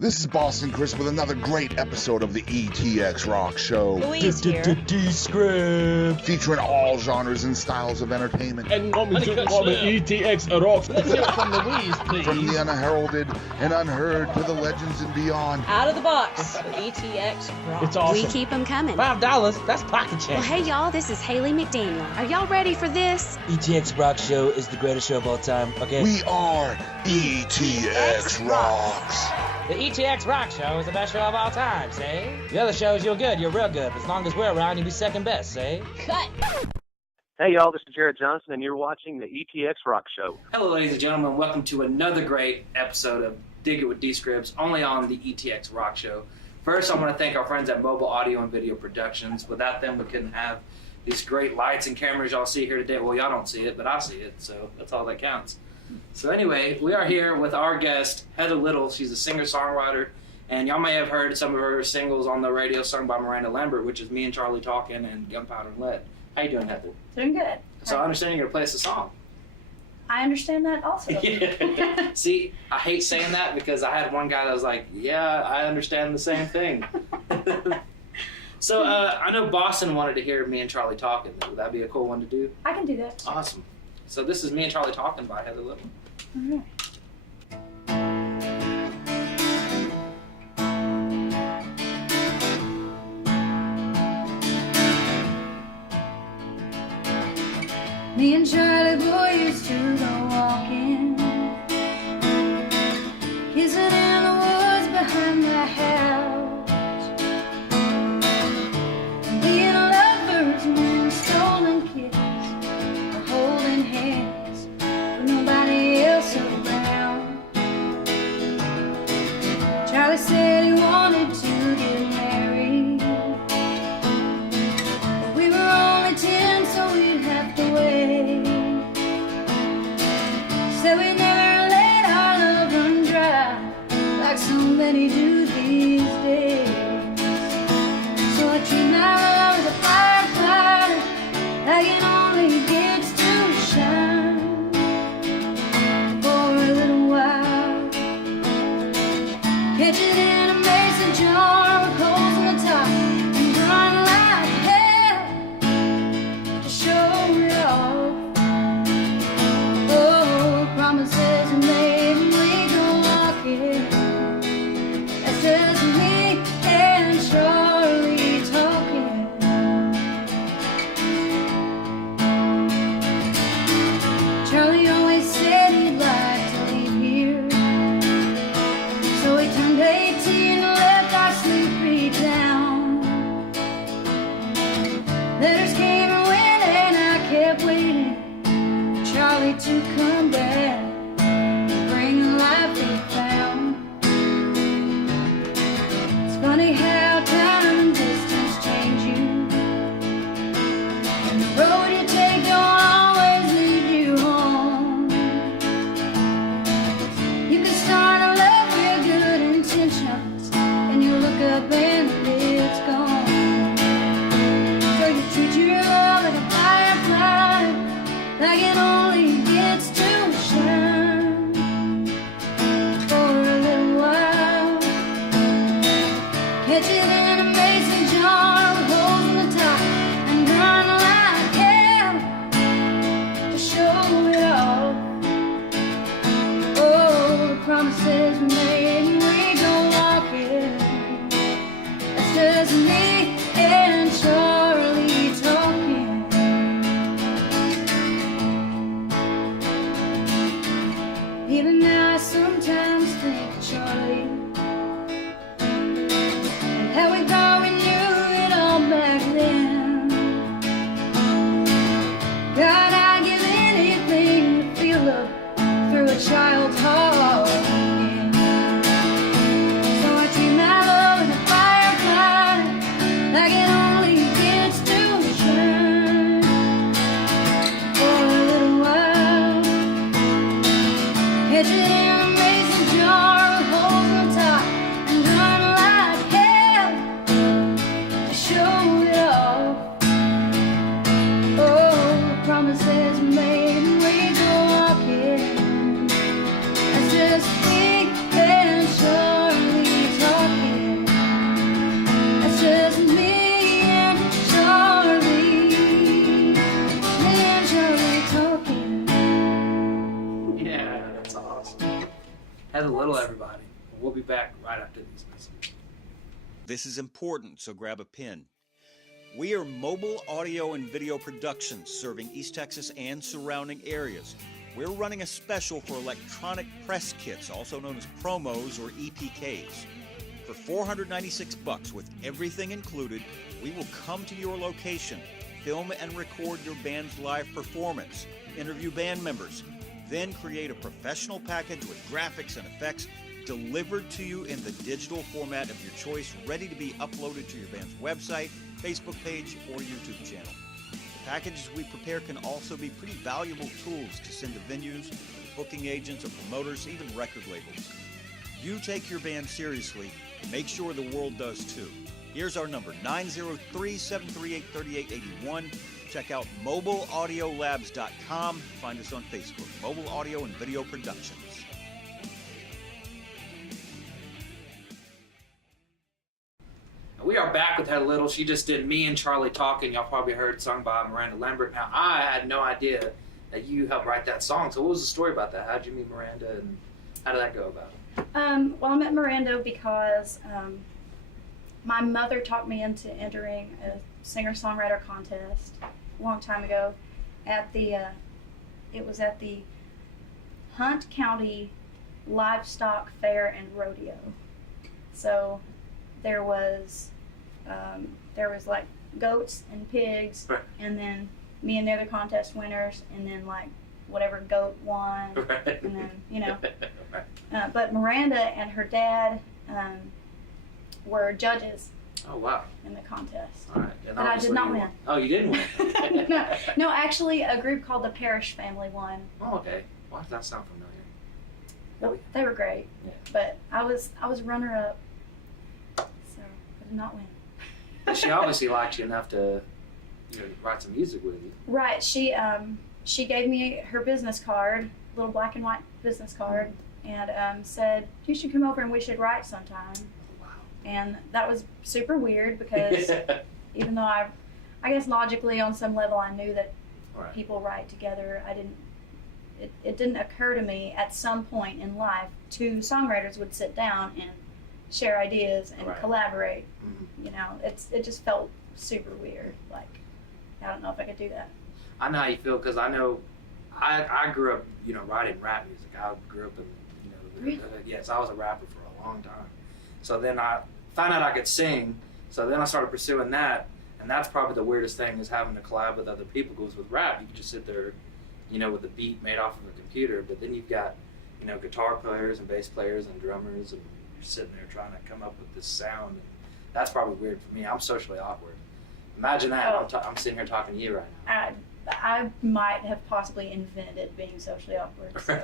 This is Boston Chris with another great episode of the ETX ROCKS Show. Louise here. D Scribs. Featuring all genres and styles of entertainment. And coming to the ETX ROCKS. Let's hear it from Louise, please. From the unheralded and unheard to the legends and beyond. Out of the box, ETX ROCKS. It's awesome. We keep them coming. $5, that's pocket change. Well, hey, y'all, this is Haley McDaniel. Are y'all ready for this? ETX ROCKS Show is the greatest show of all time, okay? We are ETX ROCKS. The ETX ROCKS Show is the best show of all time, say? The other shows, you're good, you're real good. As long as we're around, you'll be second best, say? Cut. Hey y'all, this is Jared Johnson and you're watching the ETX ROCKS Show. Hello ladies and gentlemen, welcome to another great episode of Dig It With D Scribs, only on the ETX ROCKS Show. First, I want to thank our friends at Mobile Audio and Video Productions. Without them, we couldn't have these great lights and cameras y'all see here today. Well, y'all don't see it, but I see it, so that's all that counts. So anyway, we are here with our guest, Heather Little. She's a singer-songwriter, and y'all may have heard some of her singles on the radio sung by Miranda Lambert, which is Me and Charlie Talkin and Gunpowder and Lead. How you doing, Heather? Doing good. So I understand you're going to play us a song. I understand that also. Yeah. See, I hate saying that because I had one guy that was like, yeah, I understand the same thing. So I know Boston wanted to hear Me and Charlie Talkin. Would that be a cool one to do? I can do that. Awesome. So this is Me and Charlie Talkin by Heather Little. All right. Me and Charlie boy used to go walking, kissing in the woods behind the house, being lovers when stolen kids, or holding hands with nobody else around. Charlie said he wanted to get married, but we were only 10, so we'd have to wait. So we never let our love run dry like so many do these days. So I treat my love as a firefighter, like it only gets to shine for a little while. Catch it in a mason jar with holes in the top and burn like hell to show it off. Promises made and we go walking. That's just me and Charlie talking. Charlie always said he'd like to leave here, so he turned 18 and left our sleepy town. Letters came and went and I kept waiting for Charlie to come back and bring the life he found. It's funny how time and distance change you, and the road you take don't always lead you home. You can start a love with good intentions, We'll be back right after these messages. This is important, so grab a pen. We are Mobile Audio and Video Productions, serving East Texas and surrounding areas. We're running a special for electronic press kits, also known as promos or EPKs. For $496 with everything included, we will come to your location, film and record your band's live performance, interview band members, then create a professional package with graphics and effects delivered to you in the digital format of your choice, ready to be uploaded to your band's website, Facebook page, or YouTube channel. The packages we prepare can also be pretty valuable tools to send to venues, booking agents, or promoters, even record labels. You take your band seriously, make sure the world does too. Here's our number, 903-738-3881. Check out mobileaudiolabs.com. Find us on Facebook, Mobile Audio and Video Productions. We are back with Heather Little. She just did Me and Charlie Talking. Y'all probably heard, sung by Miranda Lambert. Now, I had no idea that you helped write that song. So what was the story about that? How did you meet Miranda, and how did that go about it? Well, I met Miranda because my mother talked me into entering a singer-songwriter contest a long time ago at the, it was at the Hunt County Livestock Fair and Rodeo. So there was like goats and pigs, Right. and then me and the other contest winners, and then like whatever goat won, Right. and then, you know. Right. But Miranda and her dad were judges Oh, wow. in the contest. All right. And But I obviously did not you win. won. Oh, you didn't win? No, actually, a group called the Parrish family won. Oh, okay. Why does that sound familiar? Well, they were great, Yeah. but I was runner-up, so I did not win. She obviously liked you enough to, write some music with you. Right. She gave me her business card, little black and white business card, and said, "You should come over and we should write sometime." Wow. And that was super weird because even though I guess logically on some level I knew that Right. people write together, it didn't occur to me at some point in life two songwriters would sit down and share ideas and Right. collaborate. Mhm. You know, it just felt super weird. Like, I don't know if I could do that. I know how you feel because I know I grew up, writing rap music. I grew up in, Really? Yes, I was a rapper for a long time. So then I found out I could sing. So then I started pursuing that, and that's probably the weirdest thing is having to collab with other people. Because with rap, you can just sit there, with a beat made off of a computer. But then you've got, guitar players and bass players and drummers, and you're sitting there trying to come up with this sound. And that's probably weird for me. I'm socially awkward. Imagine that. Oh. I'm sitting here talking to you right now. I might have possibly invented being socially awkward. So,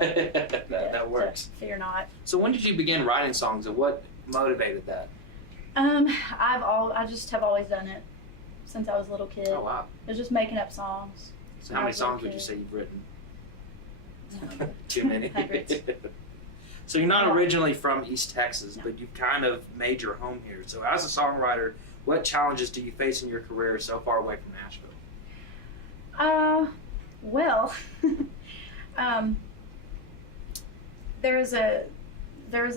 that works. Fear not. So when did you begin writing songs, and what motivated that? I just have always done it since I was a little kid. Oh, wow. I was just making up songs. So how many songs would you say you've written? No. Too many? Hundreds. So you're not Yeah. originally from East Texas, No. but you've kind of made your home here. So as a songwriter, what challenges do you face in your career so far away from Nashville? Well, there's a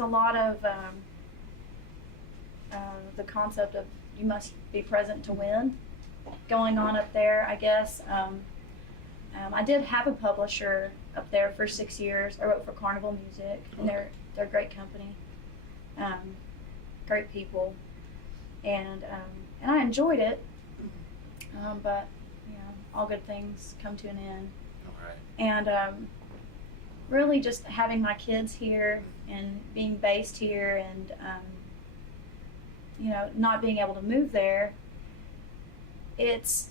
lot of the concept of you must be present to win going on up there, I guess. I did have a publisher up there for 6 years. I wrote for Carnival Music, and they're a great company, great people, and I enjoyed it. But all good things come to an end. All right. And really just having my kids here and being based here and, not being able to move there, it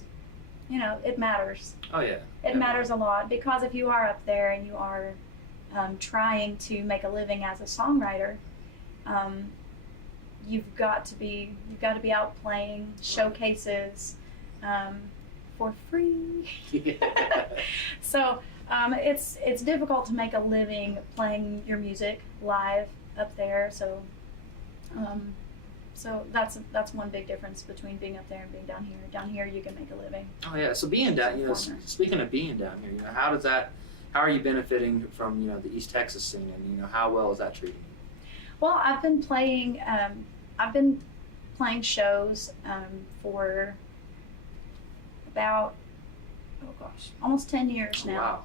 matters. Oh, yeah. It matters a lot because if you are up there and you are trying to make a living as a songwriter, you've got to be out playing showcases, for free. So it's difficult to make a living playing your music live up there. So that's one big difference between being up there and being down here. Down here you can make a living. Oh, yeah. So being down, speaking of being down here, how are you benefiting from, the East Texas scene, and, how well is that treating you? Well, I've been playing shows for about, almost 10 years now. Wow.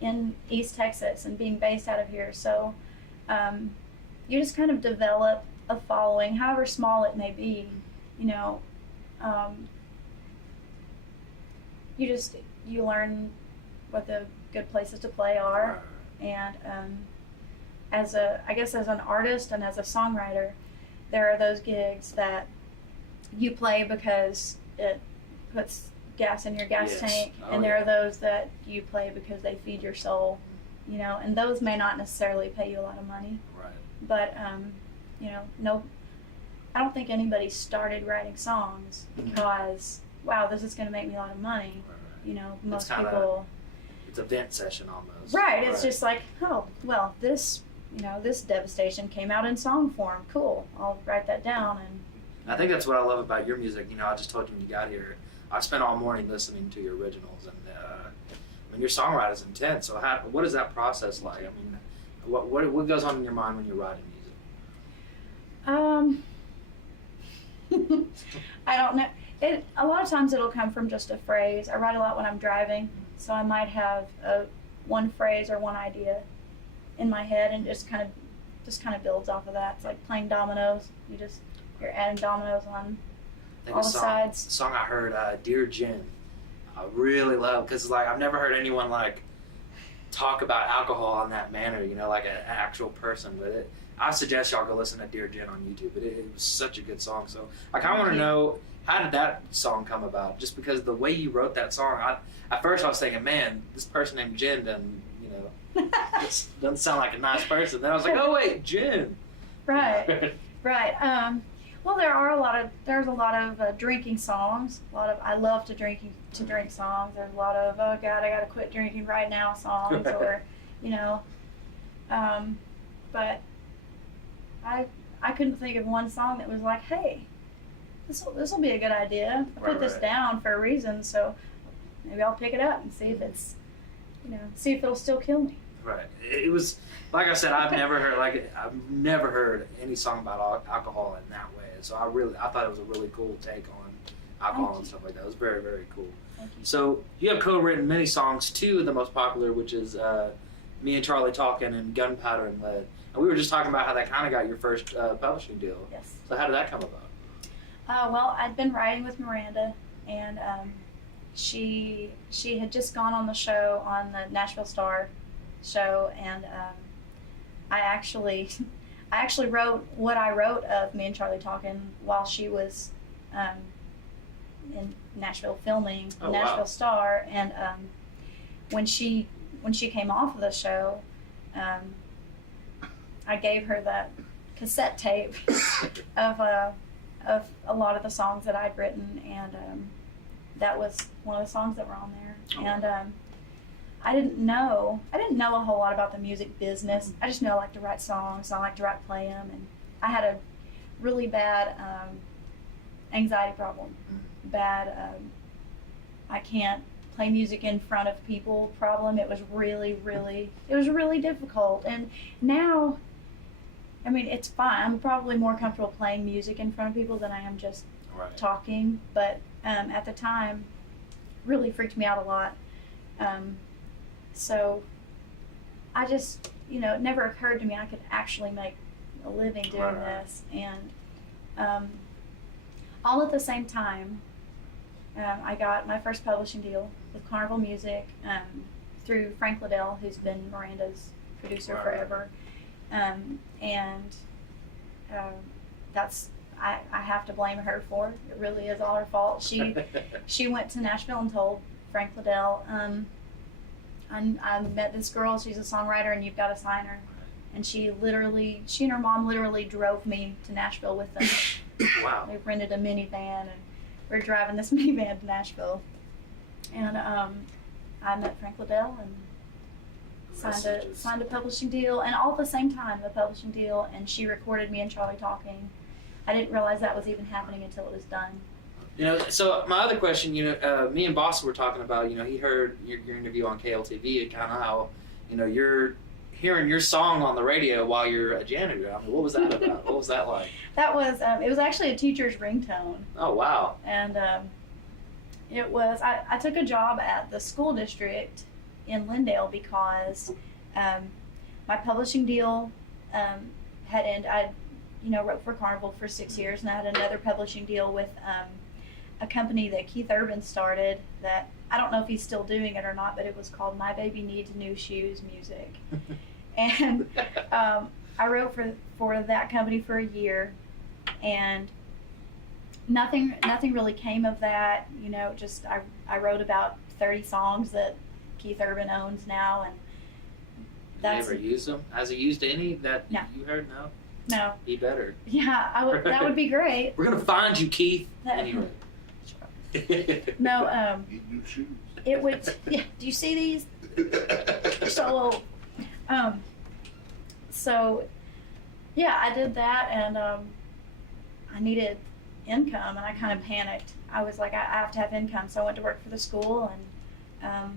In East Texas and being based out of here. So you just kind of develop a following, however small it may be, you know. You learn what the good places to play are. And as an artist and as a songwriter, there are those gigs that you play because it puts gas in your gas tank, and there are those that you play because they feed your soul, you know, and those may not necessarily pay you a lot of money. Right. But you know, I don't think anybody started writing songs because wow, this is going to make me a lot of money. You know, most people. It's a vent session almost. Right. It's just like, oh, well, this devastation came out in song form. Cool. I'll write that down. And I think that's what I love about your music. You know, I just told you when you got here, I spent all morning listening to your originals, and I mean, your songwriting's intense. So, what is that process like? I mean, what goes on in your mind when you're writing music? I don't know. A lot of times it'll come from just a phrase. I write a lot when I'm driving, so I might have one phrase or one idea in my head, and just kind of builds off of that. It's like playing dominoes. You're adding dominoes on all the sides. The song I heard, Dear Jen, I really love, because like I've never heard anyone like talk about alcohol in that manner, you know, like an actual person. But I suggest y'all go listen to Dear Jen on YouTube. But it was such a good song. So I kind of want to know, how did that song come about? Just because the way you wrote that song, at first I was thinking, man, this person named Jen doesn't, you know, doesn't sound like a nice person. Then I was like, oh wait, Jen. Right, right. Well, there's a lot of drinking songs. I love to drink songs. There's a lot of, oh God, I gotta quit drinking right now songs, or, you know. But I couldn't think of one song that was like, hey, this will be a good idea. I put this down for a reason, so maybe I'll pick it up and see if it's, you know, see if it'll still kill me. Right. It was, like I said, I've never heard any song about alcohol in that way. So I thought it was a really cool take on alcohol and stuff like that. It was very, very cool. Thank you. So you have co-written many songs, two of the most popular, which is Me and Charlie Talkin and Gunpowder and Lead. And we were just talking about how that kind of got your first publishing deal. Yes. So how did that come about? Well, I'd been writing with Miranda, and she had just gone on the show, on the Nashville Star show, and I actually wrote what I wrote of Me and Charlie Talkin while she was in Nashville filming Nashville Star, and when she came off of the show, I gave her that cassette tape of a lot of the songs that I'd written, and that was one of the songs that were on there. And I didn't know a whole lot about the music business. I just know I like to write songs, so I like to play them, and I had a really bad anxiety problem. I can't play music in front of people problem. It was really difficult. And now, I mean, it's fine. I'm probably more comfortable playing music in front of people than I am just talking. But at the time, really freaked me out a lot. So I just, you know, it never occurred to me I could actually make a living doing this. And all at the same time, I got my first publishing deal with Carnival Music through Frank Liddell, who's been Miranda's producer forever. That's I have to blame her for it. It really is all her fault. She went to Nashville and told Frank Liddell, I met this girl, she's a songwriter, and you've got to sign her. And she and her mom literally drove me to Nashville with them. Wow. They rented a minivan, and we're driving this minivan to Nashville. And I met Frank Liddell and signed a publishing deal, and all at the same time, the publishing deal, and she recorded Me and Charlie Talking. I didn't realize that was even happening until it was done. You know, so my other question, you know, me and Boss were talking about, you know, he heard your interview on KLTV and kind of how, you know, hearing your song on the radio while you're a janitor. I mean, what was that about? What was that like? That was, it was actually a teacher's ringtone. Oh, wow. And it was, I took a job at the school district in Lindale because my publishing deal had ended. I, wrote for Carnival for 6 years, and I had another publishing deal with a company that Keith Urban started that I don't know if he's still doing it or not, but it was called My Baby Needs New Shoes Music. And I wrote for that company for a year, and nothing really came of that. Just I wrote about 30 songs that Keith Urban owns now, and that's. Did you ever use them? Has he used any that no. You heard? No. No. He better. Yeah, that would be great. We're gonna find you, Keith. Anyway. No, it would. Yeah, do you see these? So, yeah, I did that, and I needed income, and I kind of panicked. I was like, I have to have income, so I went to work for the school, and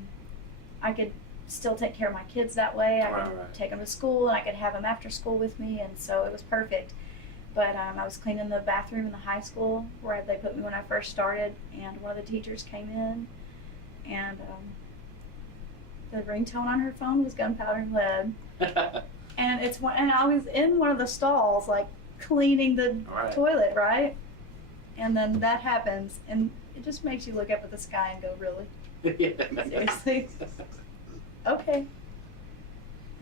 I could still take care of my kids that way. I could take them to school, and I could have them after school with me, and so it was perfect. But I was cleaning the bathroom in the high school where they put me when I first started, and one of the teachers came in, and the ringtone on her phone was Gunpowder and Lead. And I was in one of the stalls, like cleaning the toilet, right? And then that happens, and it just makes you look up at the sky and go, really? Seriously? Okay.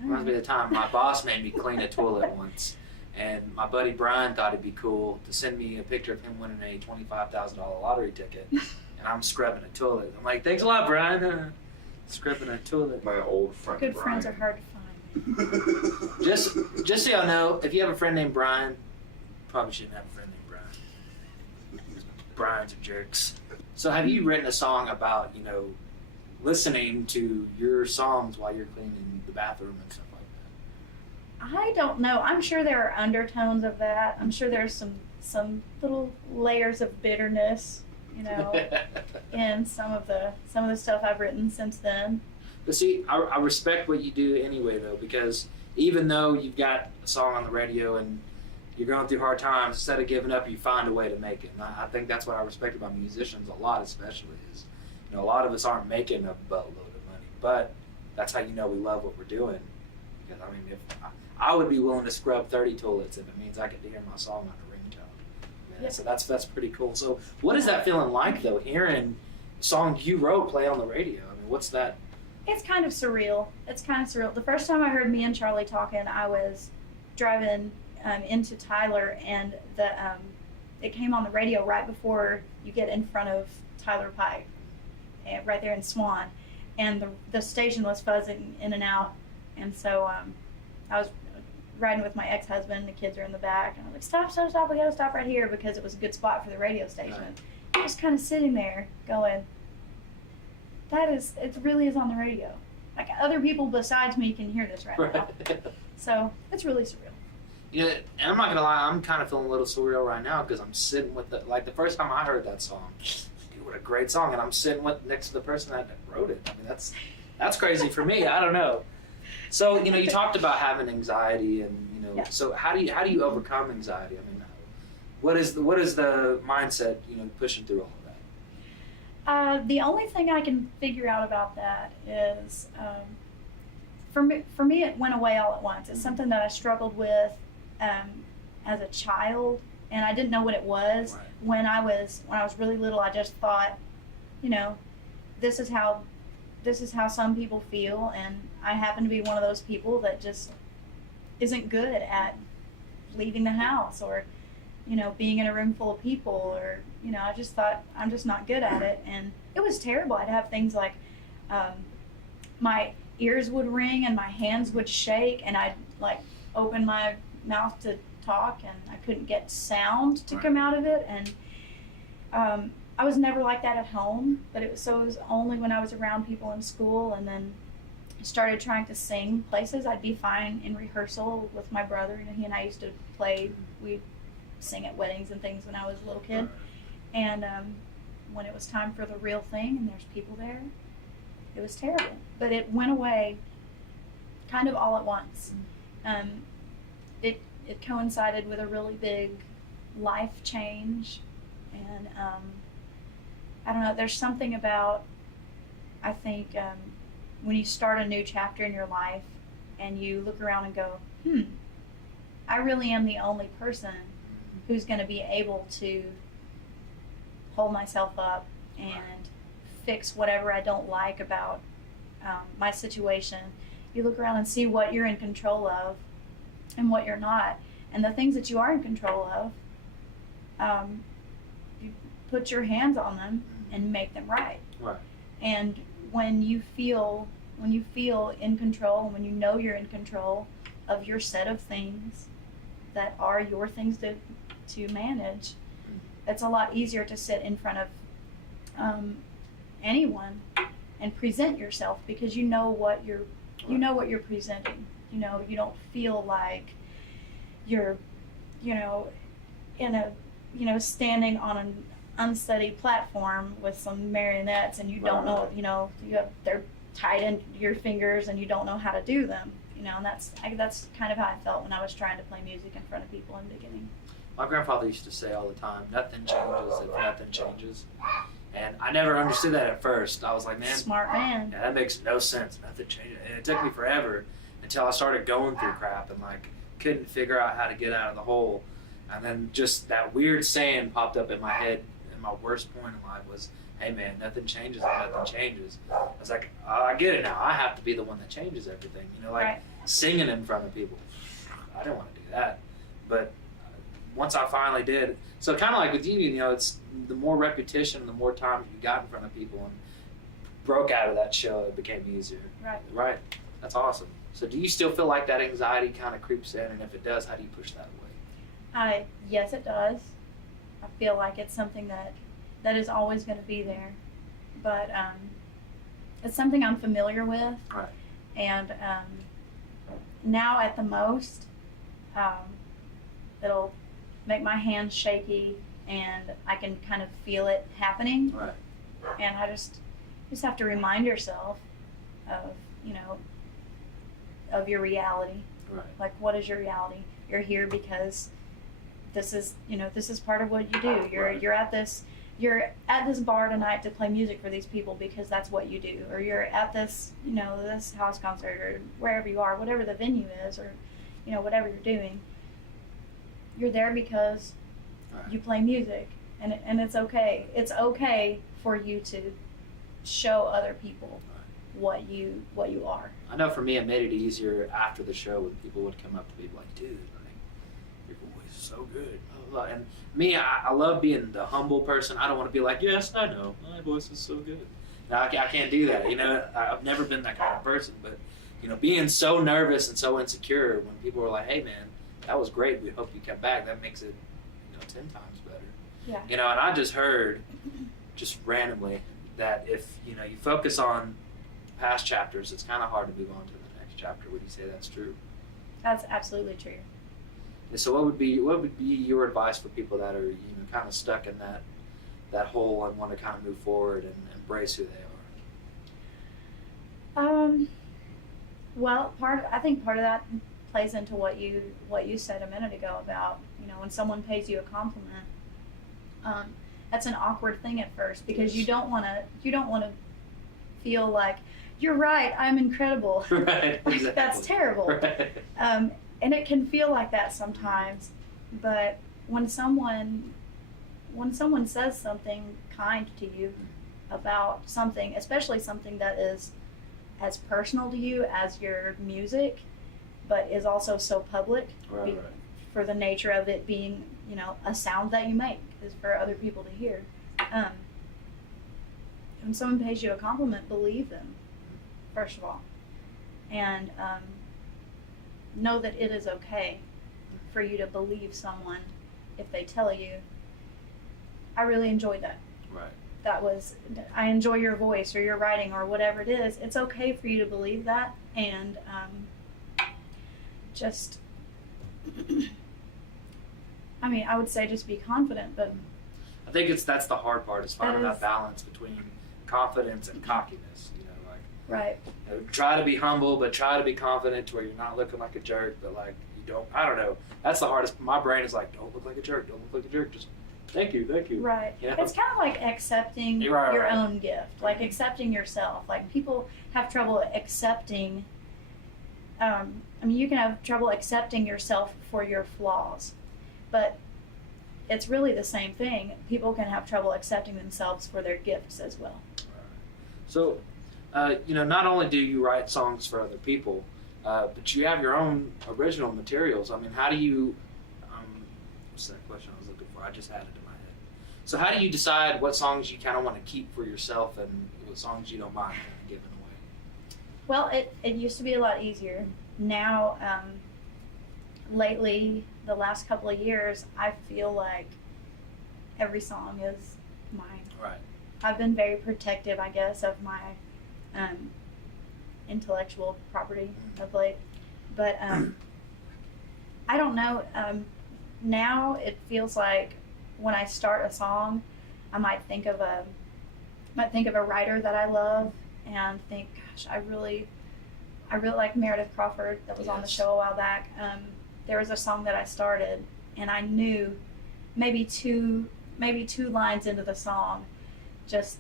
Reminds me of the time my boss made me clean a toilet once. And my buddy Brian thought it'd be cool to send me a picture of him winning a $25,000 lottery ticket. And I'm scrubbing a toilet. I'm like, thanks a lot, Brian. Scrubbing a toilet. My old friend Good Brian. friends are hard to find. Just so y'all know, if you have a friend named Brian, probably shouldn't have a friend named Brian. Brian's are jerks. So have you written a song about, listening to your songs while you're cleaning the bathroom and stuff? I don't know. I'm sure there are undertones of that. I'm sure there's some little layers of bitterness, in some of the stuff I've written since then. But see, I respect what you do anyway, though, because even though you've got a song on the radio and you're going through hard times, instead of giving up, you find a way to make it. And I think that's what I respect about musicians a lot, especially is, a lot of us aren't making a buttload of money, but that's how we love what we're doing. Because if I would be willing to scrub 30 toilets if it means I get to hear my song on a ringtone. Yeah. So that's pretty cool. So what is that feeling like, though, hearing songs you wrote play on the radio? What's that? It's kind of surreal. The first time I heard me and Charlie Talkin, I was driving into Tyler, and it came on the radio right before you get in front of Tyler Pike, right there in Swan, and the station was fuzzing in and out, and so I was riding with my ex-husband, the kids are in the back, and I was like, stop, we gotta stop right here, because it was a good spot for the radio station. Right. I was kind of sitting there going, it really is on the radio. Like, other people besides me can hear this right now. So it's really surreal. And I'm not gonna lie, I'm kind of feeling a little surreal right now, because I'm sitting with the first time I heard that song, what a great song, and I'm sitting next to the person that wrote it. That's crazy for me. I don't know. So, you talked about having anxiety, and Yeah. So how do you overcome anxiety? What is the mindset, pushing through all of that? The only thing I can figure out about that is, for me, it went away all at once. It's something that I struggled with as a child, and I didn't know what it was. Right. When I was really little. I just thought, this is how some people feel, and I happen to be one of those people that just isn't good at leaving the house, or being in a room full of people, or I just thought I'm just not good at it, and it was terrible. I'd have things like my ears would ring and my hands would shake, and I'd open my mouth to talk, and I couldn't get sound to come out of it, and I was never like that at home, but it was only when I was around people in school, and then I started trying to sing places. I'd be fine in rehearsal with my brother, he and I used to play, we'd sing at weddings and things when I was a little kid, and when it was time for the real thing and there's people there, it was terrible. But it went away kind of all at once. It coincided with a really big life change, and I don't know, there's something about, I think, when you start a new chapter in your life and you look around and go, I really am the only person who's going to be able to hold myself up and fix whatever I don't like about my situation. You look around and see what you're in control of and what you're not. And the things that you are in control of, you put your hands on them and make them right. Right. And when you feel in control, and when you know you're in control of your set of things that are your things to manage, it's a lot easier to sit in front of anyone and present yourself, because you know what you're presenting. You know, you don't feel like you're, standing on an unsteady platform with some marionettes, and you don't know, they're tied in your fingers and you don't know how to do them. And that's kind of how I felt when I was trying to play music in front of people in the beginning. My grandfather used to say all the time, nothing changes if nothing changes. And I never understood that at first. I was like, man, smart man. Yeah, that makes no sense. Nothing changes. And it took me forever until I started going through crap and couldn't figure out how to get out of the hole. And then just that weird saying popped up in my head, and my worst point in life was, hey man, nothing changes if nothing changes. I was like, I get it now. I have to be the one that changes everything. Right. Singing in front of people. I didn't want to do that. But once I finally did, so kind of like with you, it's the more repetition, the more times you got in front of people and broke out of that show, it became easier. Right. Right. That's awesome. So do you still feel like that anxiety kind of creeps in? And if it does, how do you push that away? Yes, it does. I feel like it's something that is always going to be there. But it's something I'm familiar with. Right. And now at the most, it'll make my hands shaky and I can kind of feel it happening. Right. And I just have to remind yourself of, of your reality. Right. Like, what is your reality? You're here because this is part of what you do. You're at this bar tonight to play music for these people because that's what you do. Or you're at this, this house concert or wherever you are, whatever the venue is, or, whatever you're doing. You're there because you play music, and it's okay. It's okay for you to show other people what you are. I know for me, it made it easier after the show when people would come up to me like, dude, your voice is so good. Blah, blah. And me, I love being the humble person. I don't want to be like, yes, I know, my voice is so good. No, I can't do that. I've never been that kind of person. But, being so nervous and so insecure when people were like, hey, man, that was great. We hope you come back. That makes it, 10 times better. Yeah. And I just heard, just randomly, that if, you focus on past chapters, it's kind of hard to move on to the next chapter. Would you say that's true? That's absolutely true. And so what would be your advice for people that are, kind of stuck in that hole and want to kind of move forward and embrace who they are? Well, I think part of that plays into what you said a minute ago about, when someone pays you a compliment, that's an awkward thing at first because you don't want to feel like, you're right, I'm incredible. Right, exactly. That's terrible. Right. And it can feel like that sometimes, but when someone says something kind to you about something, especially something that is as personal to you as your music, but is also so public, right. For the nature of it being, a sound that you make is for other people to hear. When someone pays you a compliment, believe them, first of all, and know that it is okay for you to believe someone if they tell you, I really enjoyed that. Right. I enjoy your voice or your writing or whatever it is. It's okay for you to believe that, and just, I would say just be confident, but I think that's the hard part is finding that balance between confidence and cockiness. Right. You know, try to be humble, but try to be confident to where you're not looking like a jerk, but like you don't. I don't know. That's the hardest. My brain is like, don't look like a jerk. Don't look like a jerk. Just thank you. Right. You know? It's kind of like accepting your own gift, like accepting yourself. Like people have trouble accepting. I mean, you can have trouble accepting yourself for your flaws, but it's really the same thing. People can have trouble accepting themselves for their gifts as well. So, you know, not only do you write songs for other people, but you have your own original materials. I mean, how do you, what's that question I was looking for? I just had it in my head. So how do you decide what songs you kind of want to keep for yourself and what songs you don't mind kind of giving away? Well, it used to be a lot easier. Now, lately, the last couple of years, I feel like every song is mine. Right. I've been very protective, I guess, of my intellectual property of late. But I don't know. Now it feels like when I start a song, I might think of a writer that I love and think, gosh, I really like Meredith Crawford that was on the show a while back. There was a song that I started, and I knew maybe two lines into the song, just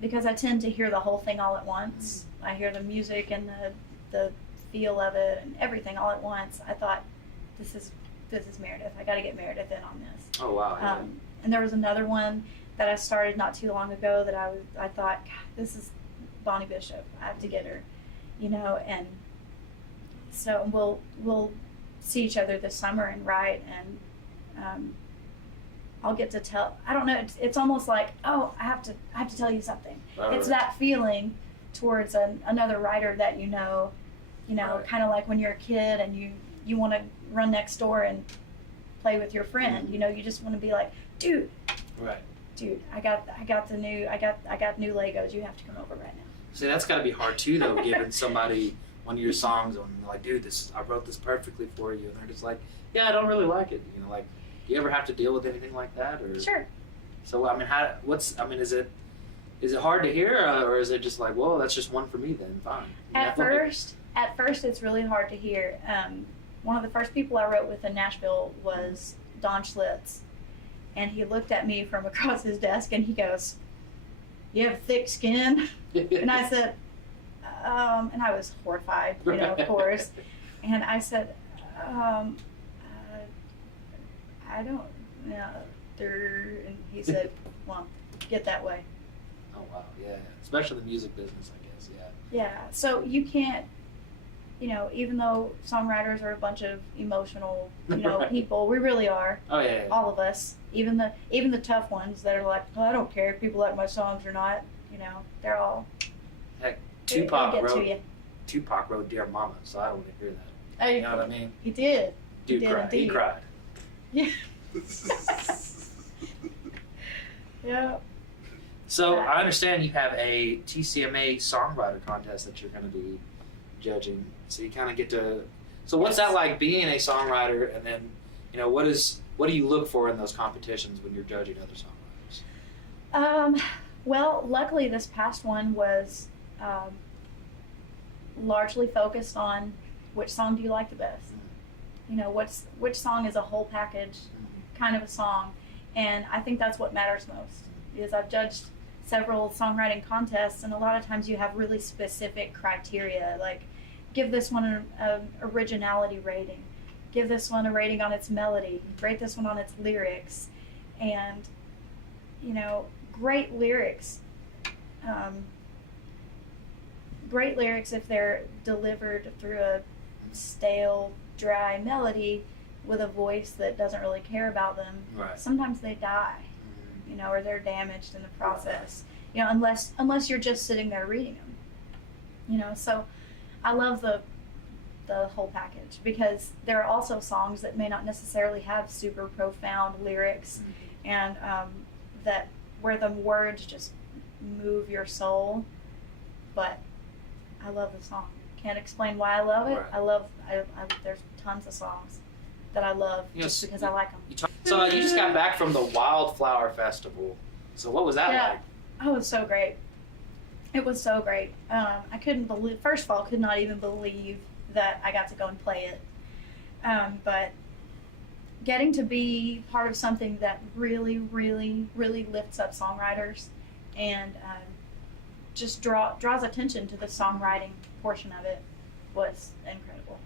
because I tend to hear the whole thing all at once. I hear the music and the feel of it and everything all at once. I thought, this is Meredith. I got to get Meredith in on this. Oh wow! Yeah. And there was another one that I started not too long ago that I thought, God, this is Bonnie Bishop. I have to get her, you know. And so we'll see each other this summer and write, and I'll get to tell. I don't know. It's almost like, oh, I have to tell you something. It's that feeling towards another writer that you know, kind of like when you're a kid and you want to run next door and play with your friend. You know, you just want to be like, dude. Right. Dude, I got new Legos. You have to come over right now. See, that's got to be hard too, though, giving somebody one of your songs and they're like, dude, I wrote this perfectly for you, and they're just like, yeah, I don't really like it. You know, like, do you ever have to deal with anything like that? Or sure. So I mean, is it hard to hear, or is it just like, well, that's just one for me then, fine? At first, it's really hard to hear. One of the first people I wrote with in Nashville was Don Schlitz, and he looked at me from across his desk and he goes, "You have thick skin?" And I said, and I was horrified, you know, of course. And I said, I don't know. And he said, well, get that way. Oh, wow, yeah. Especially the music business, I guess, yeah. Yeah, so you can't, you know, even though songwriters are a bunch of emotional, you know, Right. people, we really are. Oh, yeah. All of us. Even the tough ones that are like, oh, I don't care if people like my songs or not, you know, they're all. Heck, They'll get to you. Tupac wrote Dear Mama, so I don't want to hear that. Hey, You know what I mean? He did. Dude he cried. did He indeed. cried. Yeah. Yeah. So I understand you have a TCMA songwriter contest that you're going to be judging. So you kind of get to. So what's that like being a songwriter, and then, you know, what do you look for in those competitions when you're judging other songwriters? Well, luckily this past one was largely focused on which song do you like the best. You know, which song is a whole package kind of a song, and I think that's what matters most. Because I've judged several songwriting contests, and a lot of times you have really specific criteria, like give this one an originality rating, give this one a rating on its melody, rate this one on its lyrics, and, you know, great lyrics if they're delivered through a stale, dry melody with a voice that doesn't really care about them. Right. Sometimes they die, you know, or they're damaged in the process, you know, unless you're just sitting there reading them, you know. So I love the whole package, because there are also songs that may not necessarily have super profound lyrics, and that where the words just move your soul, but I love the song. Can't explain why I love it. Right. I there's tons of songs that I love just because I like them. So you just got back from the Wildflower Festival. So what was that like? Oh, it was so great. It was so great. I couldn't believe, first of all, could not even believe that I got to go and play it. But getting to be part of something that really, really, really lifts up songwriters and just draws attention to the songwriting portion of it was incredible.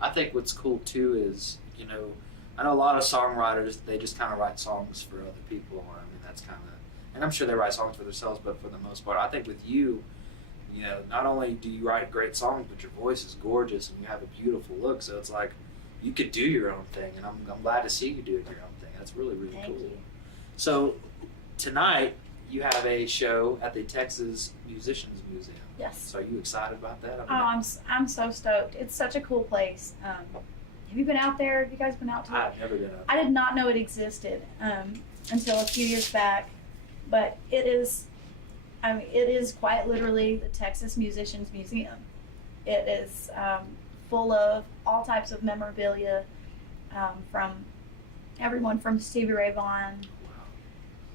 I think what's cool too is, you know, I know a lot of songwriters, they just kind of write songs for other people. I mean, that's kind of, and I'm sure they write songs for themselves, but for the most part, I think with you, you know, not only do you write great songs, but your voice is gorgeous and you have a beautiful look. So it's like you could do your own thing, and I'm glad to see you doing your own thing. That's really, really Thank cool. you. So tonight you have a show at the Texas Musicians Museum. Yes. So are you excited about that? Oh, I'm so stoked. It's such a cool place. Have you been out there? Have you guys been out to it? I've never been out. I did not know it existed until a few years back, but it is quite literally the Texas Musicians Museum. It is full of all types of memorabilia from everyone from Stevie Ray Vaughan,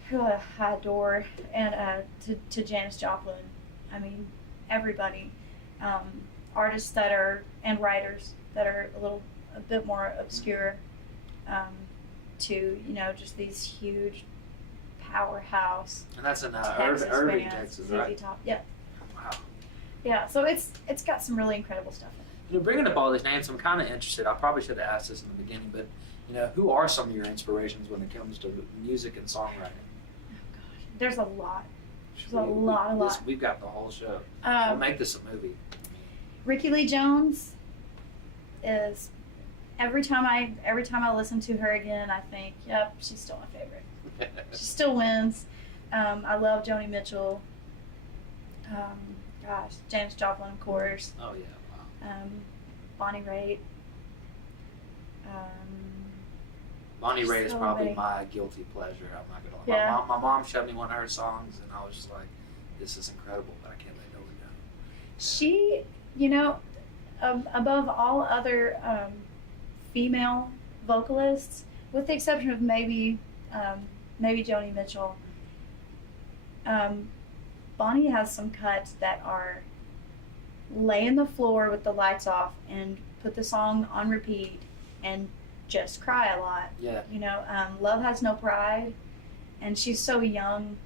who I adore, and to Janis Joplin. I mean, everybody. Artists that are, and writers that are a bit more obscure, to, you know, just these huge powerhouse. And that's in Texas Irving, bands, Texas, ZZ right? Top. Yeah. Wow. Yeah, so it's got some really incredible stuff in it. You know, bringing up all these names, I'm kind of interested. I probably should have asked this in the beginning, but you know, who are some of your inspirations when it comes to music and songwriting? There's a lot. There's a lot. We've got the whole show. We'll make this a movie. Ricky Lee Jones is every time I listen to her again, I think, yep, she's still my favorite. She still wins. I love Joni Mitchell. Janis Joplin, of course. Oh yeah. Wow. Bonnie Raitt. Bonnie Raitt is so probably many. my guilty pleasure. I'm not gonna lie. Yeah. My mom showed me one of her songs, and I was just like, "This is incredible," but I can't let no one know. She, you know, above all other female vocalists, with the exception of maybe Joni Mitchell, Bonnie has some cuts that are lay in the floor with the lights off and put the song on repeat and just cry a lot. Yeah. You know, Love Has No Pride, and she's so young.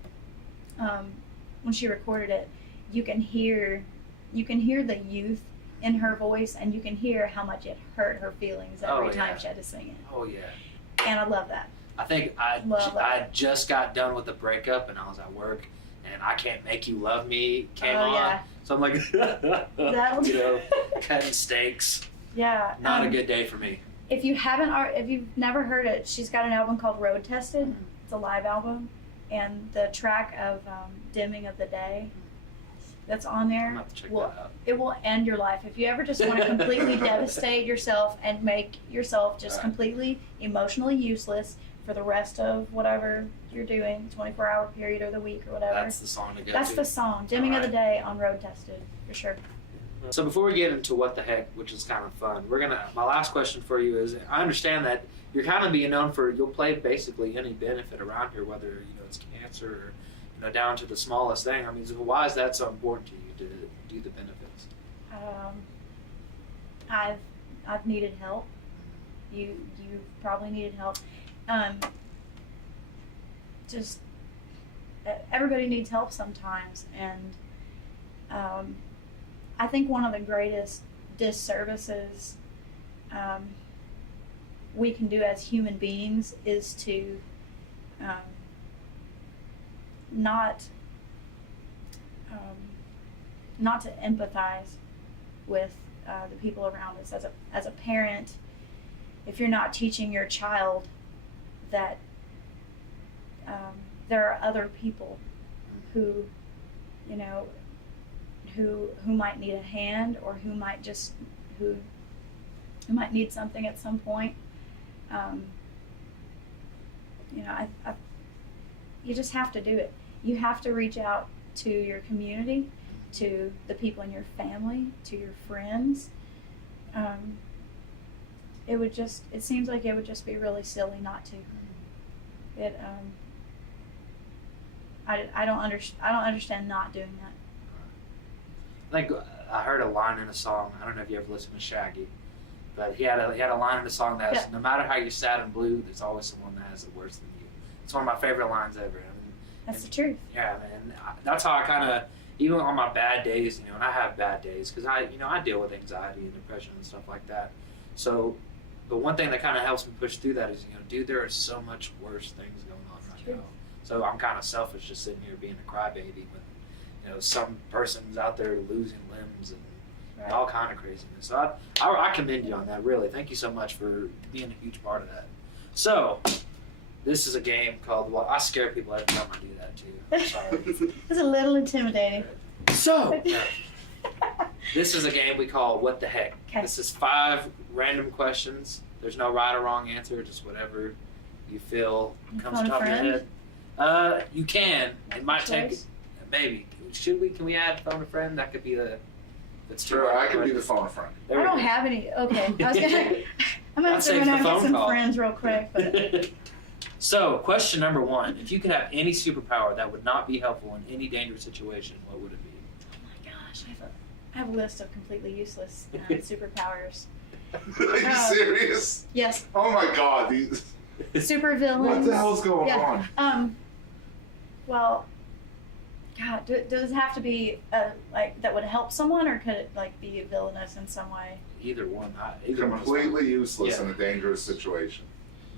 When she recorded it, you can hear the youth in her voice, and you can hear how much it hurt her feelings every time she had to sing it. Oh yeah. And I love that. I think I just got done with the breakup, and I was at work, and I Can't Make You Love Me came on. Yeah. So I'm like, you know, cutting steaks. Yeah. Not a good day for me. If you've never heard it, she's got an album called Road Tested. It's a live album, and the track of Dimming of the Day that's on there it will end your life. If you ever just want to completely devastate yourself and make yourself just completely emotionally useless for the rest of whatever you're doing, 24-hour period or the week or whatever. That's the song to go That's to. the song, Dimming of the Day on Road Tested, for sure. So before we get into what the heck, which is kind of fun, my last question for you is, I understand that you're kind of being known for, you'll play basically any benefit around here, whether, you know, it's cancer or, you know, down to the smallest thing. I mean, so why is that so important to you to do the benefits? I've needed help. You've probably needed help. Just everybody needs help sometimes, and I think one of the greatest disservices we can do as human beings is to not to empathize with the people around us. As a parent, if you're not teaching your child that there are other people who, you know, who might need a hand, or who might need something at some point, you know, you just have to do it. You have to reach out to your community, to the people in your family, to your friends. It seems like it would just be really silly not to. I don't understand not doing that. I think I heard a line in a song. I don't know if you ever listened to Shaggy, but he had a line in the song that's no matter how you're sad and blue, there's always someone that has it worse than you. It's one of my favorite lines ever. I mean, That's the truth. Yeah, man. That's how I kind of, even on my bad days, you know, and I have bad days because I deal with anxiety and depression and stuff like that. So, but one thing that kind of helps me push through that is, you know, dude, there are so much worse things going on right now. So I'm kind of selfish just sitting here being a crybaby when, you know, some person's out there losing limbs and all kind of craziness. So I commend you on that, really. Thank you so much for being a huge part of that. So, this is a game called, well, I scare people every time I do that too. I'm sorry. It's a little intimidating. So, this is a game we call What the Heck. Okay. This is 5 random questions. There's no right or wrong answer, just whatever you feel comes to the top of your head. You can. It might take, maybe. Can we add phone a friend? That could be the, that's too Sure, hard. I can be the phone a friend. I don't have any. Okay. I'm going to have to run out and get some friends real quick. But. So, question number 1. If you could have any superpower that would not be helpful in any dangerous situation, what would it be? Oh my gosh, I have a list of completely useless superpowers. Are you serious? Yes. Oh my God, these super villains. What the hell's going on? Well, God, does it have to be like that would help someone, or could it like be villainous in some way? Either one. Completely useless in a dangerous situation.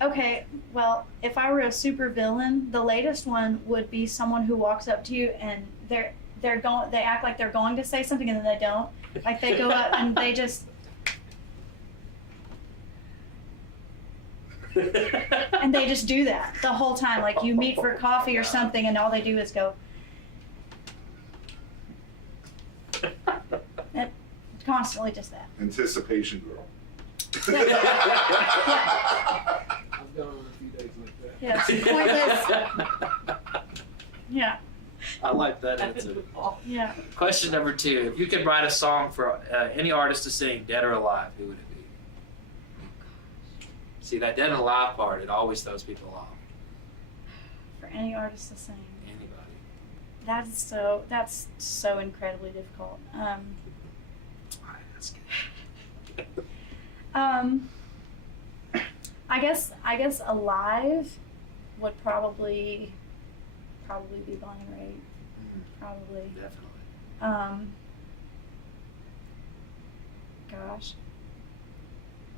Okay, well, if I were a super villain, the latest one would be someone who walks up to you and they act like they're going to say something and then they don't. Like they go up and they just and they just do that the whole time. Like you meet for coffee or something and all they do is go. And constantly just that. Anticipation girl. I've gone on a few days like that. Yeah, it's pointless. Yeah. I like that answer. Yeah. Question number 2. If you could write a song for any artist to sing, dead or alive, who would it be? See, that dead and alive part, it always throws people off. For any artist to sing. Anybody. That's so incredibly difficult. That's good. I guess alive would probably be Bonnie Raitt. Probably. Definitely. Gosh.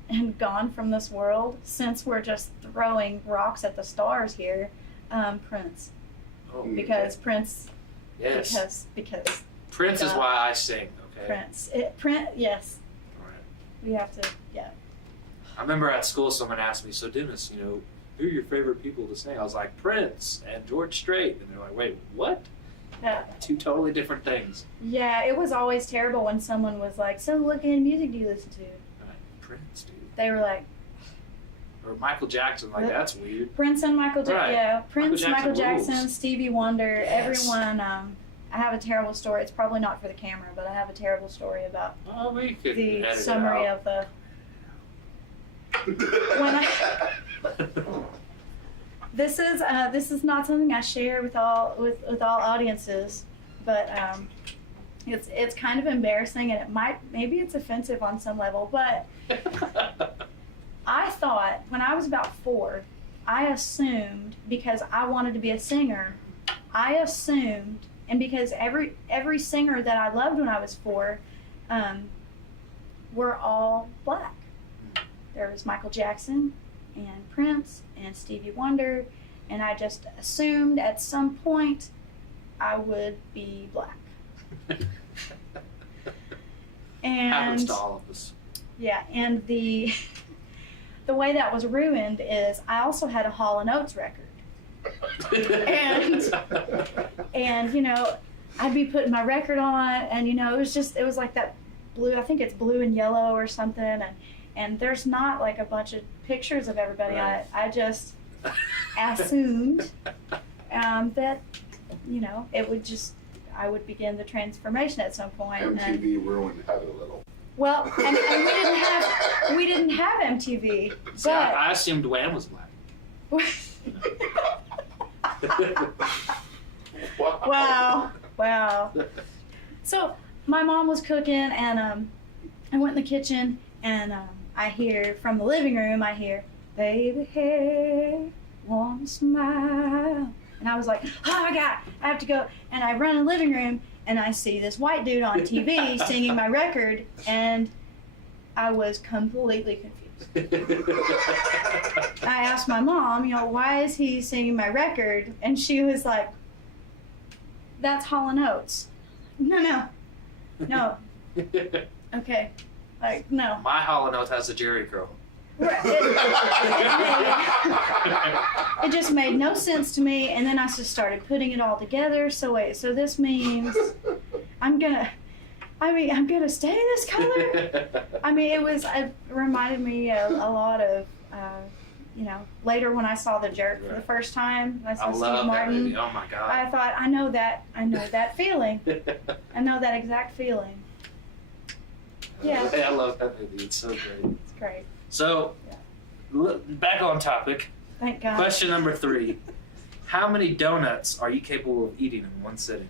And gone from this world, since we're just throwing rocks at the stars here, Prince. Oh, because Prince. Yes. Because. Prince is why I sing. Okay. Prince. Yes. All right. We have to. Yeah. I remember at school someone asked me, so Dennis, you know, who are your favorite people to sing? I was like, Prince and George Strait. And they're like, wait, what? Yeah. 2 totally different things. Yeah, it was always terrible when someone was like, so what kind of music do you listen to? I'm like, Prince, dude. They were like... Or Michael Jackson, like, that's weird. Prince and Michael Jackson, Right. yeah. Prince, Michael Jackson, rules. Stevie Wonder, Yes. everyone. I have a terrible story. It's probably not for the camera, but I have a terrible story about Oh, we could the edit it summary out. of the... When this is not something I share with all audiences, but it's kind of embarrassing, and maybe it's offensive on some level. But I thought when I was about 4, I assumed because I wanted to be a singer, and because every singer that I loved when I was 4, were all black. There was Michael Jackson and Prince and Stevie Wonder, and I just assumed at some point I would be black. And Happens to all of us. yeah, and the way that was ruined is I also had a Hall & Oates record. and you know, I'd be putting my record on, and you know, it was like that blue, I think it's blue and yellow or something, and there's not like a bunch of pictures of everybody on it. I just assumed that, you know, I would begin the transformation at some point. MTV ruined Heather Little. Well, and we didn't have MTV. See, I assumed Wham was black. Wow. So my mom was cooking, and I went in the kitchen, and I hear from the living room, I hear, baby hair, one smile. And I was like, oh my God, I have to go. And I run in the living room, and I see this white dude on TV singing my record, and I was completely confused. I asked my mom, why is he singing my record? And she was like, that's Hall & Oates. No. Okay. Like, no. My Hall & Oates has a Jerry curl. Right. It just made no sense to me, and then I just started putting it all together. So wait, so this means I'm gonna stay this color? I mean, it reminded me a lot of, later when I saw The Jerk for the first time, I saw Steve Martin. That movie. Oh my God. I thought, I know that feeling. I know that exact feeling. Yeah. I love that movie. It's so great. It's great. So, back on topic. Thank God. Question number 3. How many donuts are you capable of eating in one sitting?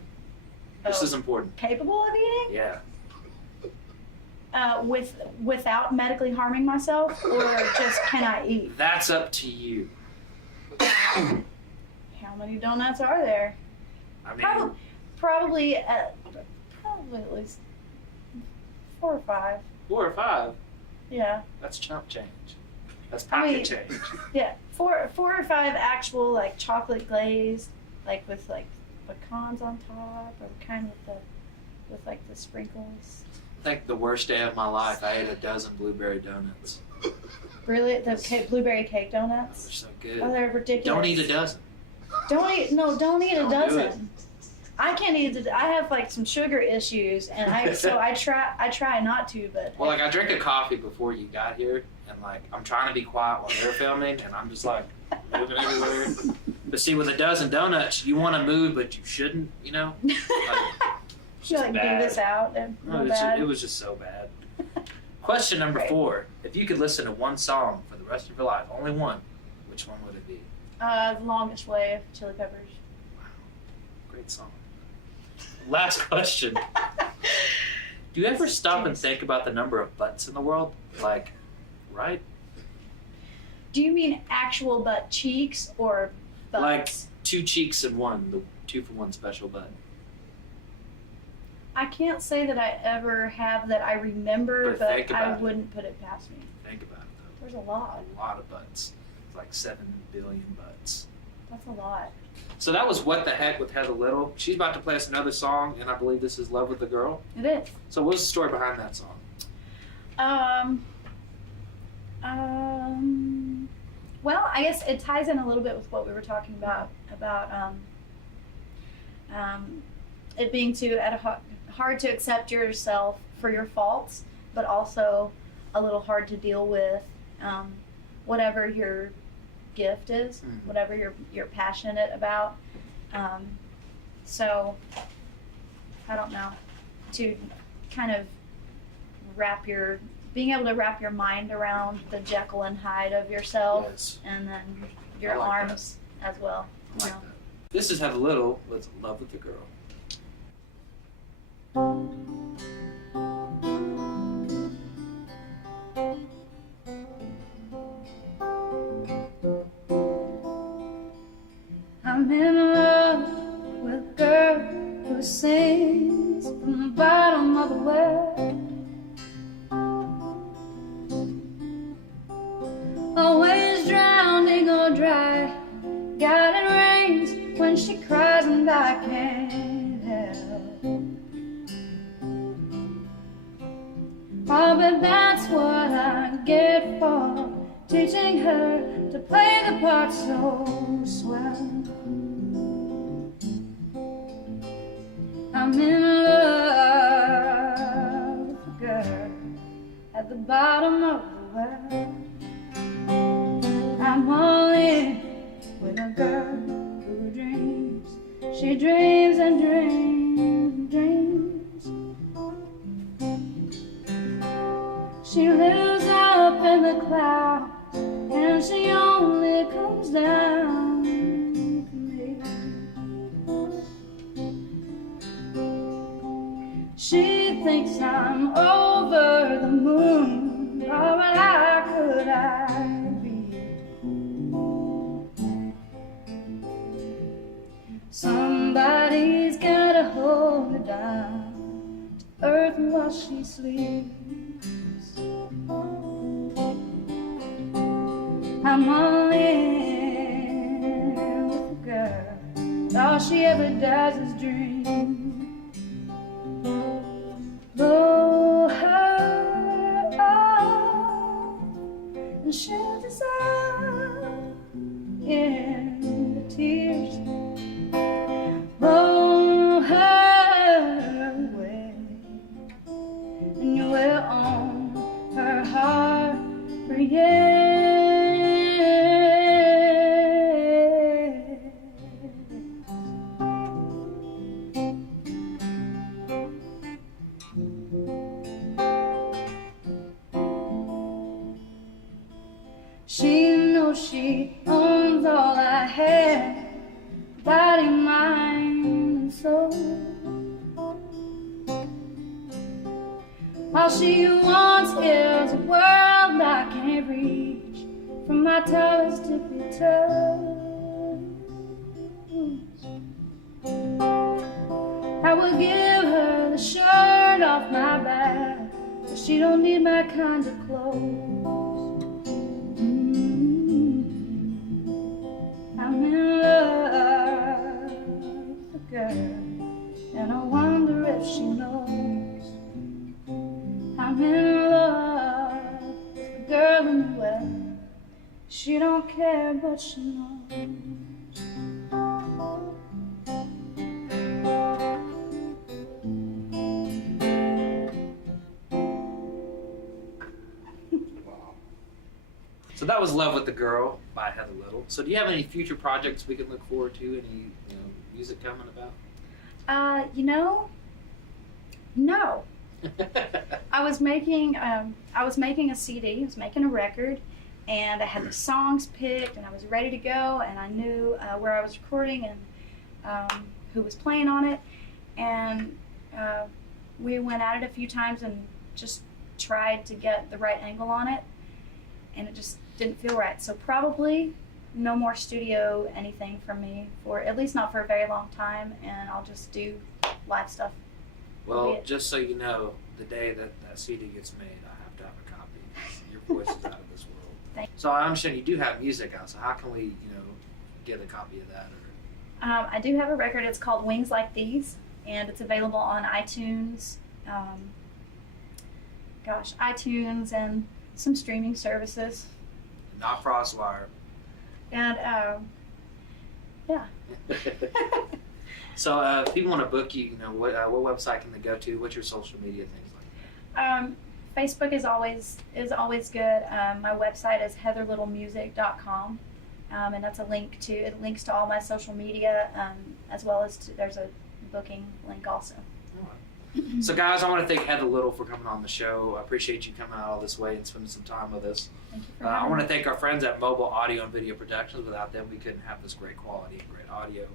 This is important. Capable of eating? Yeah. Without medically harming myself, or just can I eat? That's up to you. How many donuts are there? I mean, probably at least 4 or 5. 4 or 5? Yeah. That's chump change. That's pocket change. Yeah, 4 or 5 actual like chocolate glazed, like with like pecans on top, or kind of with like the sprinkles. I think the worst day of my life, I ate a dozen blueberry donuts. Really, the blueberry cake donuts? They're so good. Oh, they're ridiculous. Don't eat a dozen. Don't eat a dozen. Do it. I can't eat it. I have like some sugar issues, and I try not to, but. Well, like I drank a coffee before you got here, and like I'm trying to be quiet while they're filming, and I'm just like moving everywhere. But see, with a dozen donuts, you want to move, but you shouldn't. Like, you like do this out and it was just so bad. Question number 4: If you could listen to one song for the rest of your life, only one, which one would it be? The Longest Way of Chili Peppers. Wow, great song. Last question. Do you ever stop and think about the number of butts in the world? Like, right? Do you mean actual butt cheeks or butts? Like 2 cheeks and 1, the 2 for 1 special butt. I can't say that I ever have that I remember, but I wouldn't put it past me. Think about it, though. There's a lot. A lot of butts. It's like 7 billion butts. That's a lot. So that was What the Heck with Heather Little. She's about to play us another song, and I believe this is Love with the Girl. It is. So what's the story behind that song? Well, I guess it ties in a little bit with what we were talking about it being hard to accept yourself for your faults, but also a little hard to deal with whatever your gift is, whatever you're passionate about. So I don't know, to kind of being able to wrap your mind around the Jekyll and Hyde of yourself, yes. And then your arms as well. I like that. This is Heather Little with Love with the Girl. I'm in love with a girl who sings from the bottom of the well. Always drowning or dry. God, it rains when she cries and I can't help. Oh, but that's what I get for teaching her to play the part so swell. I'm in love with a girl at the bottom of the well. I'm all in with a girl who dreams. She dreams and dreams and dreams. She lives up in the clouds and she only comes down for me. She thinks I'm over the moon. Oh, but how could I be? Somebody's gotta hold her down to earth while she sleeps. I'm all in with a girl, all she ever does is dream. Blow her off and shed dissolve in the tears. Blow her away and you will own her heart for years. She knows she owns all I have, body, mind, and soul. All she wants is a world I can't reach, from my toes to her toes. I will give her the shirt off my back, but she don't need my kind of clothes. I'm in love with a girl, and I wonder if she knows. I'm in love with a girl in the West. She don't care, but she knows. So that was Love with the Girl by Heather Little. So do you have any future projects we can look forward to? Any music coming about? No. I was making a CD, I was making a record, and I had the songs picked, and I was ready to go, and I knew where I was recording and who was playing on it, and we went at it a few times and just tried to get the right angle on it, and it just didn't feel right. So probably no more studio anything from me, for at least not for a very long time, and I'll just do live stuff. Well, just so you know, the day that that CD gets made, I have to have a copy. Your voice is out of this world. Thank you. So I understand you do have music out, so how can we, get a copy of that? Or I do have a record. It's called Wings Like These, and it's available on iTunes, iTunes and some streaming services. Not Frostwire. And, yeah. So if people want to book you, what website can they go to? What's your social media, things like that? Facebook is always good. My website is heatherlittlemusic.com, and that's it links to all my social media, as well as there's a booking link also. So guys, I want to thank Heather Little for coming on the show. I appreciate you coming out all this way and spending some time with us. Thank you for I want to thank our friends at Mobile Audio and Video Productions. Without them, we couldn't have this great quality and great audio.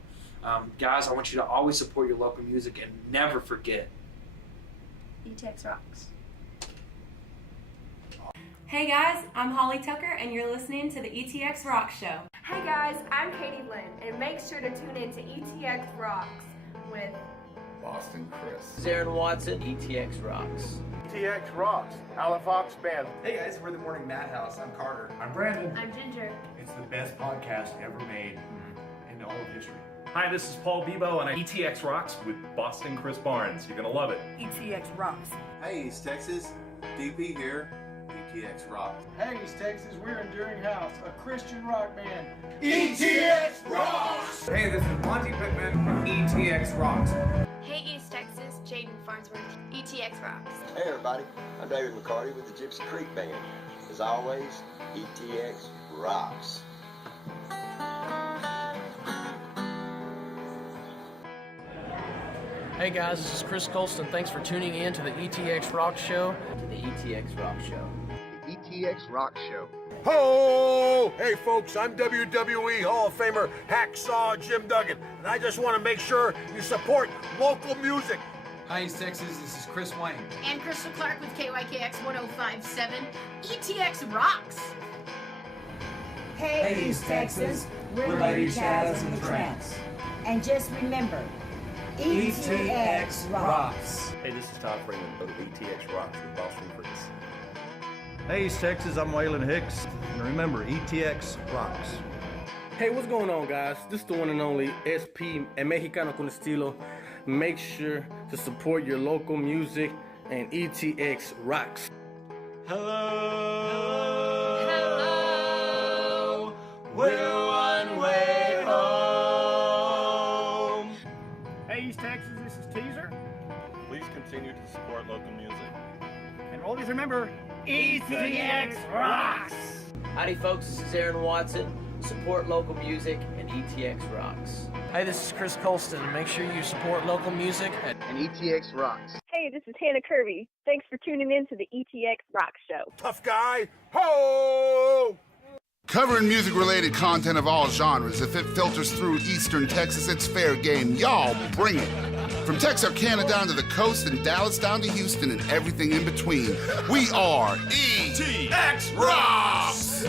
Guys, I want you to always support your local music and never forget ETX Rocks. Hey guys, I'm Holly Tucker and you're listening to the ETX ROCKS Show. Hey guys, I'm Katie Lynn, and make sure to tune in to ETX Rocks with Boston Chris. Aaron Watson, ETX Rocks. ETX Rocks, Alan Fox Band. Hey guys, we're the Morning Madhouse. I'm Carter. I'm Brandon. I'm Ginger. It's the best podcast ever made in all of history. Hi, this is Paul Bebo, and I ETX Rocks with Boston Chris Barnes. You're gonna love it. ETX Rocks. Hey, East Texas, DP here. ETX Rocks. Hey, East Texas, we're Enduring House, a Christian rock band. ETX Rocks! Hey, this is Monty Pittman from ETX Rocks. Hey, East Texas, Jaden Farnsworth, ETX Rocks. Hey, everybody, I'm David McCarty with the Gypsy Creek Band. As always, ETX Rocks. Hey guys, this is Chris Colston. Thanks for tuning in to the ETX ROCKS Show. The ETX ROCKS Show. The ETX ROCKS Show. Ho! Hey folks, I'm WWE Hall of Famer Hacksaw Jim Duggan, and I just want to make sure you support local music. Hi, East Texas. This is Chris Wayne. And Crystal Clark with KYKX 1057. ETX rocks. Hey, East Texas. We're Lady Shadows and the Tramps. And just remember, ETX rocks. Hey, this is Todd Freeman of ETX Rocks with Boston Chris. Hey, East Texas, I'm Waylon Hicks, and remember, ETX rocks. Hey, what's going on, guys? This is the one and only SP, El Mexicano con Estilo. Make sure to support your local music, and ETX rocks. Hello, we're one way home. Hey, East Texas, this is Teaser. Please continue to support local music. And always remember, ETX rocks! Howdy folks, this is Aaron Watson. Support local music and ETX rocks. Hey, this is Chris Colston, and make sure you support local music and ETX rocks. Hey, this is Hannah Kirby. Thanks for tuning in to the ETX ROCKS Show. Tough guy, ho! Covering music-related content of all genres. If it filters through Eastern Texas, it's fair game. Y'all bring it. From Texarkana down to the coast and Dallas down to Houston and everything in between. We are ETX Rocks!